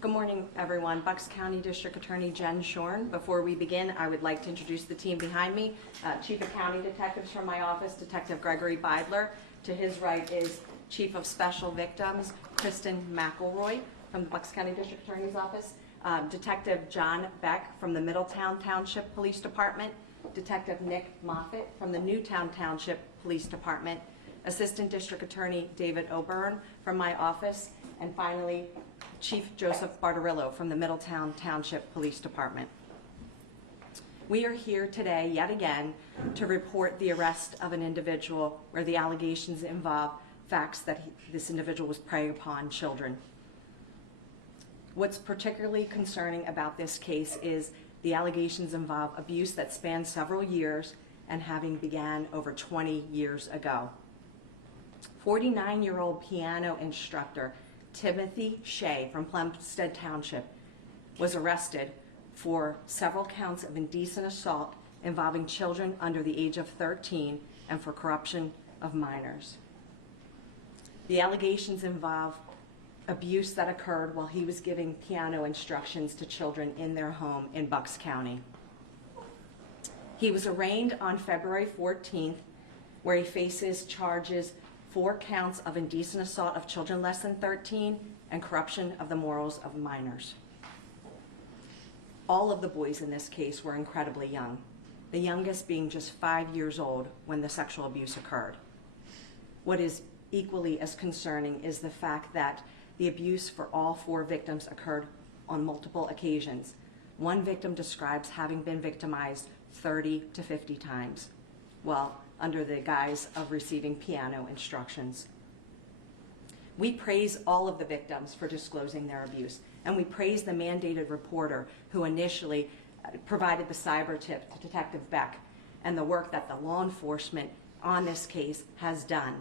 Good morning, everyone. Bucks County District Attorney Jen Shorn. Before we begin, I would like to introduce the team behind me. Chief of County Detectives from my office, Detective Gregory Beidler. To his right is Chief of Special Victims, Kristen McElroy from the Bucks County District Attorney's Office. Detective John Beck from the Middletown Township Police Department. Detective Nick Moffitt from the Newtown Township Police Department. Assistant District Attorney David O'Byrne from my office. And finally, Chief Joseph Bartarillo from the Middletown Township Police Department. We are here today, yet again, to report the arrest of an individual where the allegations involve facts that this individual was preying upon children. What's particularly concerning about this case is the allegations involve abuse that spans several years and having began over 20 years ago. 49-year-old piano instructor Timothy Shay from Plumstead Township was arrested for several counts of indecent assault involving children under the age of 13 and for corruption of minors. The allegations involve abuse that occurred while he was giving piano instructions to children in their home in Bucks County. He was arraigned on February 14th, where he faces charges 4 counts of indecent assault of children less than 13 and corruption of the morals of minors. All of the boys in this case were incredibly young, the youngest being just 5 years old when the sexual abuse occurred. What is equally as concerning is the fact that the abuse for all 4 victims occurred on multiple occasions. One victim describes having been victimized 30 to 50 times, while under the guise of receiving piano instructions. We praise all of the victims for disclosing their abuse, and we praise the mandated reporter who initially provided the cyber tip to Detective Beck and the work that the law enforcement on this case has done.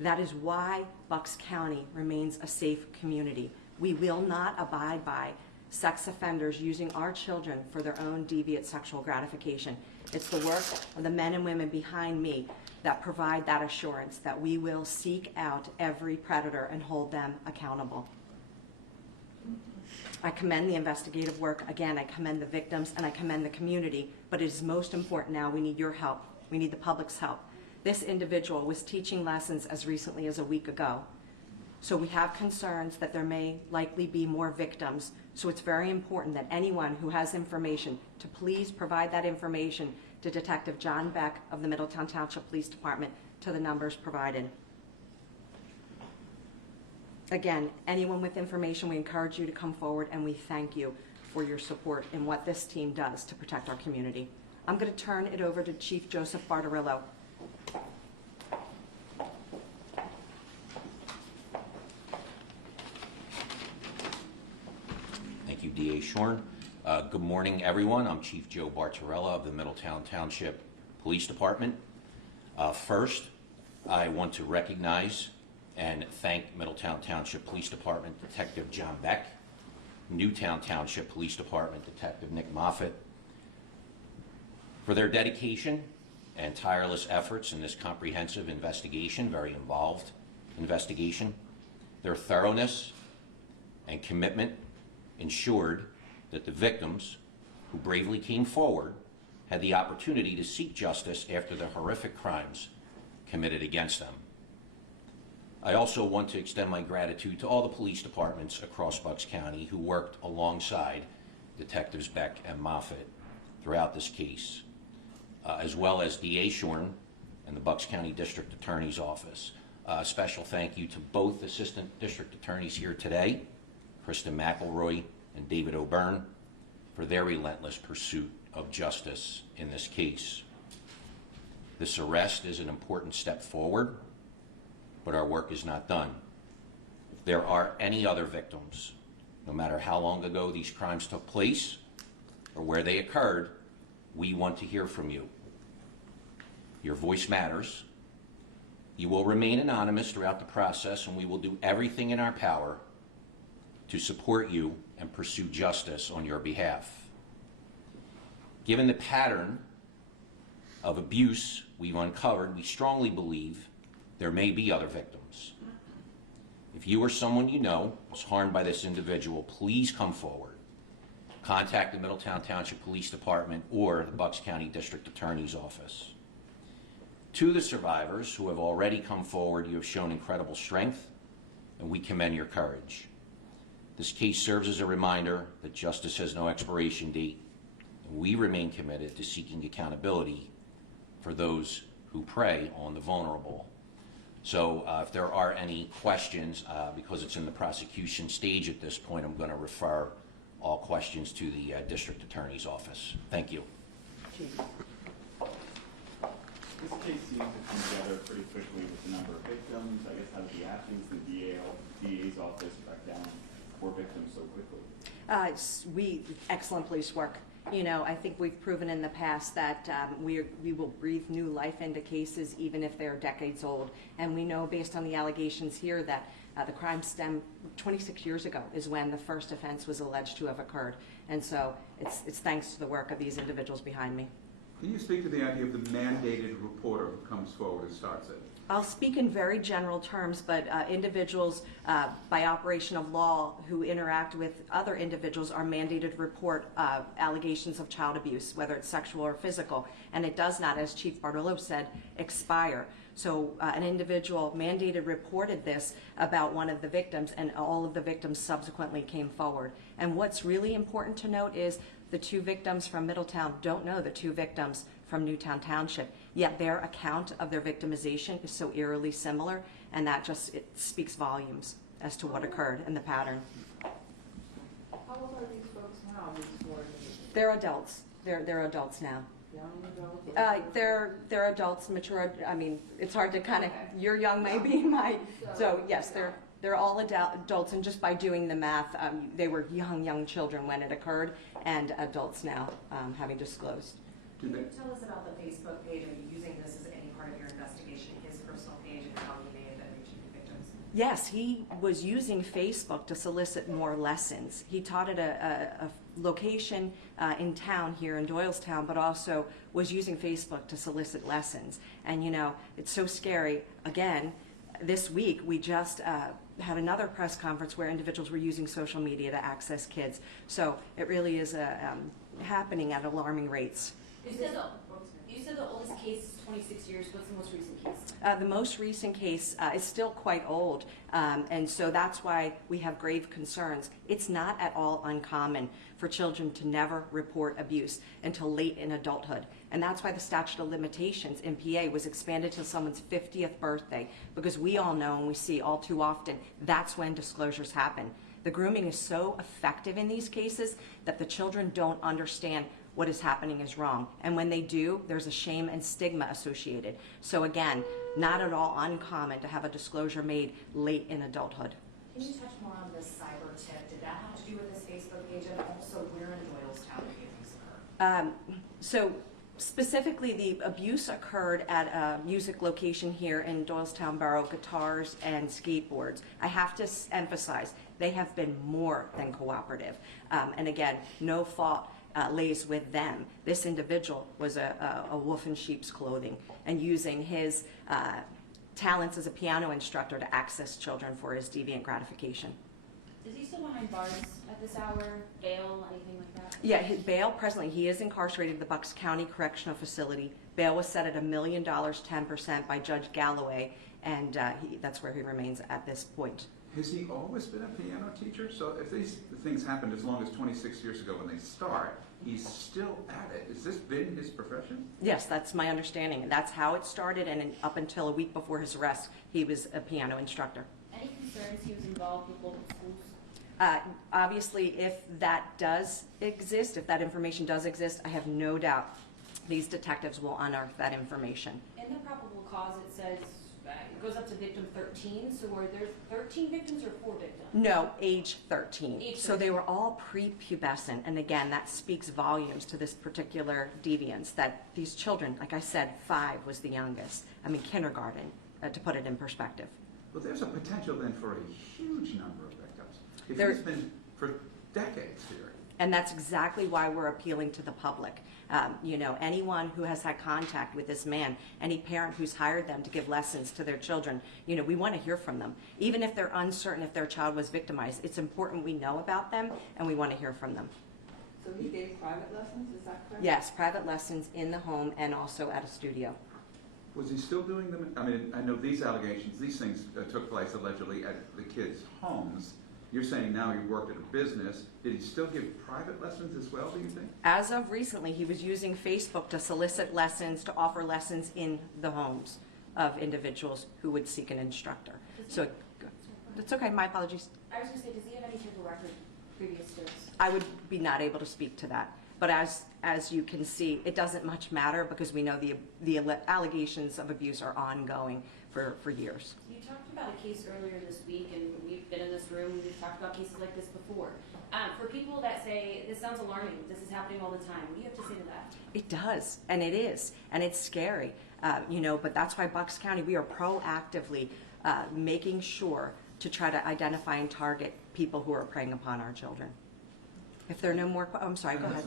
That is why Bucks County remains a safe community. We will not abide by sex offenders using our children for their own deviant sexual gratification. It's the work of the men and women behind me that provide that assurance that we will seek out every predator and hold them accountable. I commend the investigative work. Again, I commend the victims and I commend the community, but it is most important now we need your help. We need the public's help. This individual was teaching lessons as recently as a week ago. So we have concerns that there may likely be more victims. So it's very important that anyone who has information to please provide that information to Detective John Beck of the Middletown Township Police Department to the numbers provided. Again, anyone with information, we encourage you to come forward, and we thank you for your support in what this team does to protect our community. I'm going to turn it over to Chief Joseph Bartarillo. Thank you, DA Shorn. Good morning, everyone. I'm Chief Joe Bartarella of the Middletown Township Police Department. First, I want to recognize and thank Middletown Township Police Department Detective John Beck, Newtown Township Police Department Detective Nick Moffitt for their dedication and tireless efforts in this comprehensive investigation, very involved investigation. Their thoroughness and commitment ensured that the victims who bravely came forward had the opportunity to seek justice after the horrific crimes committed against them. I also want to extend my gratitude to all the police departments across Bucks County who worked alongside Detectives Beck and Moffitt throughout this case, as well as DA Shorn and the Bucks County District Attorney's Office. A special thank you to both Assistant District Attorneys here today, Kristen McElroy and David O'Byrne, for their relentless pursuit of justice in this case. This arrest is an important step forward, but our work is not done. If there are any other victims, no matter how long ago these crimes took place or where they occurred, we want to hear from you. Your voice matters. You will remain anonymous throughout the process, and we will do everything in our power to support you and pursue justice on your behalf. Given the pattern of abuse we've uncovered, we strongly believe there may be other victims. If you or someone you know was harmed by this individual, please come forward. Contact the Middletown Township Police Department or the Bucks County District Attorney's Office. To the survivors who have already come forward, you have shown incredible strength, and we commend your courage. This case serves as a reminder that justice has no expiration date, and we remain committed to seeking accountability for those who prey on the vulnerable. So if there are any questions, because it's in the prosecution stage at this point, I'm going to refer all questions to the District Attorney's Office. Thank you. This case seems to come together pretty quickly with the number of victims. I guess how did the actions, the DA's office track down 4 victims so quickly? Excellent police work. You know, I think we've proven in the past that we will breathe new life into cases even if they're decades old. And we know based on the allegations here that the crime stemmed 26 years ago is when the first offense was alleged to have occurred. And so it's thanks to the work of these individuals behind me. Can you speak to the idea of the mandated reporter who comes forward and starts it? I'll speak in very general terms, but individuals by operation of law who interact with other individuals are mandated to report allegations of child abuse, whether it's sexual or physical, and it does not, as Chief Bartolo said, expire. So an individual mandated reported this about one of the victims, and all of the victims subsequently came forward. And what's really important to note is the 2 victims from Middletown don't know the 2 victims from Newtown Township, yet their account of their victimization is so eerily similar, and that just it speaks volumes as to what occurred and the pattern. How old are these folks now? These 4 individuals? They're adults. They're adults now. Young adults? They're adults, mature. I mean, it's hard to kind of. Okay. Your young may be my. So yes, they're all adults, and just by doing the math, they were young children when it occurred, and adults now, having disclosed. Can you tell us about the Facebook page? Are you using this as any part of your investigation, his personal page, and how he may have been reaching the victims? Yes, he was using Facebook to solicit more lessons. He taught at a location in town here in Doylestown, but also was using Facebook to solicit lessons. And you know, it's so scary. Again, this week we just had another press conference where individuals were using social media to access kids. So it really is happening at alarming rates. You said the oldest case is 26 years. What's the most recent case? The most recent case is still quite old, and so that's why we have grave concerns. It's not at all uncommon for children to never report abuse until late in adulthood, and that's why the statute of limitations in PA was expanded to someone's 50th birthday, because we all know and we see all too often that's when disclosures happen. The grooming is so effective in these cases that the children don't understand what is happening is wrong. And when they do, there's a shame and stigma associated. So again, not at all uncommon to have a disclosure made late in adulthood. Can you touch more on this cyber tip? Did that have to do with this Facebook page? And also, where in Doylestown did you think occur? So specifically, the abuse occurred at a music location here in Doylestown Borough, guitars and skateboards. I have to emphasize, they have been more than cooperative. And again, no fault lays with them. This individual was a wolf in sheep's clothing and using his talents as a piano instructor to access children for his deviant gratification. Is he still behind bars at this hour? Bail, anything like that? Yeah, his bail presently, he is incarcerated at the Bucks County Correctional Facility. Bail was set at $1 million, 10% by Judge Galloway, and that's where he remains at this point. Has he always been a piano teacher? So if these things happened as long as 26 years ago when they start, he's still at it. Has this been his profession? Yes, that's my understanding. That's how it started, and up until a week before his arrest, he was a piano instructor. Any concerns he was involved with local schools? Obviously, if that does exist, if that information does exist, I have no doubt these detectives will unearth that information. In the probable cause, it says it goes up to victim 13. So were there 13 victims or 4 victims? No, age 13. Age So they were all prepubescent, and again, that speaks volumes to this particular deviance, that these children, like I said, 5 was the youngest. I mean, kindergarten, to put it in perspective. Well, there's a potential then for a huge number of victims. If There- he's been for decades here. And that's exactly why we're appealing to the public. You know, anyone who has had contact with this man, any parent who's hired them to give lessons to their children, you know, we want to hear from them. Even if they're uncertain if their child was victimized, it's important we know about them and we want to hear from them. So he gave private lessons, is that correct? Yes, private lessons in the home and also at a studio. Was he still doing them? I mean, I know these allegations, these things took place allegedly at the kids' homes. You're saying now he worked at a business. Did he still give private lessons as well, do you think? As of recently, he was using Facebook to solicit lessons, to offer lessons in the homes of individuals who would seek an instructor. So, it's okay, my apologies. I was going to say, does he have any type of record previous to this? I would be not able to speak to that. But as you can see, it doesn't much matter because we know the allegations of abuse are ongoing for years. You talked about a case earlier this week, and we've been in this room, and we've talked about cases like this before. For people that say, this sounds alarming, this is happening all the time, what do you have to say to that? It does, and it is, and it's scary, you know, but that's why Bucks County, we are proactively making sure to try to identify and target people who are preying upon our children. If there are no more, I'm sorry, go ahead.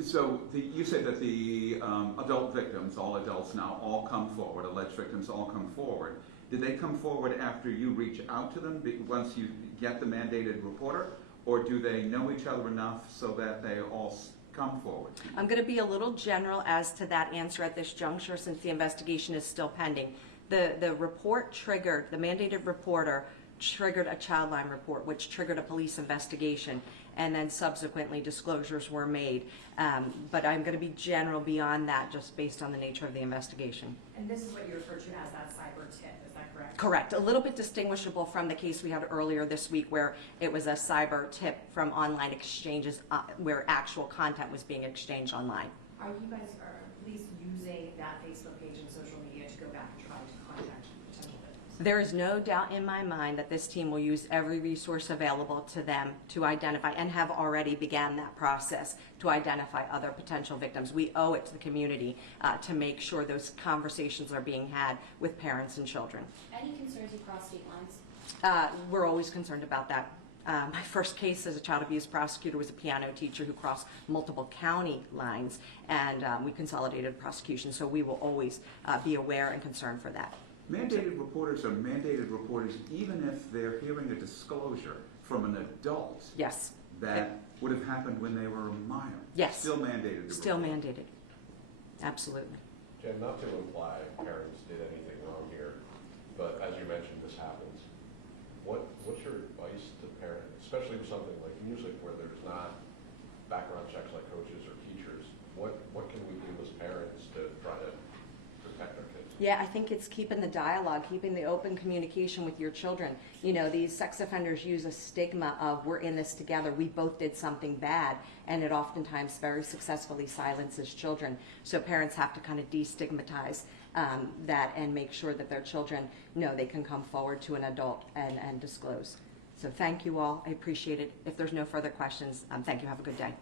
So you said that the adult victims, all adults now, all come forward, alleged victims all come forward. Did they come forward after you reach out to them once you get the mandated reporter, or do they know each other enough so that they all come forward? I'm going to be a little general as to that answer at this juncture since the investigation is still pending. The report triggered, the mandated reporter triggered a child line report, which triggered a police investigation, and then subsequently disclosures were made. But I'm going to be general beyond that just based on the nature of the investigation. And this is what you refer to as that cyber tip, is that correct? Correct. A little bit distinguishable from the case we had earlier this week where it was a cyber tip from online exchanges where actual content was being exchanged online. Are you guys at least using that Facebook page and social media to go back and try to contact potential victims? There is no doubt in my mind that this team will use every resource available to them to identify, and have already began that process, to identify other potential victims. We owe it to the community to make sure those conversations are being had with parents and children. Any concerns across state lines? We're always concerned about that. My first case as a child abuse prosecutor was a piano teacher who crossed multiple county lines, and we consolidated prosecution, so we will always be aware and concerned for that. Mandated reporters are mandated reporters even if they're hearing a disclosure from an adult. Yes. That would have happened when they were a minor. Yes. Still mandated to Still report. mandated. Absolutely. Jen, not to imply parents did anything wrong here, but as you mentioned, this happens. What's your advice to parents, especially with something like music where there's not background checks like coaches or teachers? What can we do as parents to try to protect our kids? Yeah, I think it's keeping the dialogue, keeping the open communication with your children. You know, these sex offenders use a stigma of we're in this together, we both did something bad, and it oftentimes very successfully silences children. So parents have to kind of destigmatize that and make sure that their children know they can come forward to an adult and disclose. So thank you all, I appreciate it. If there's no further questions, thank you, have a good day.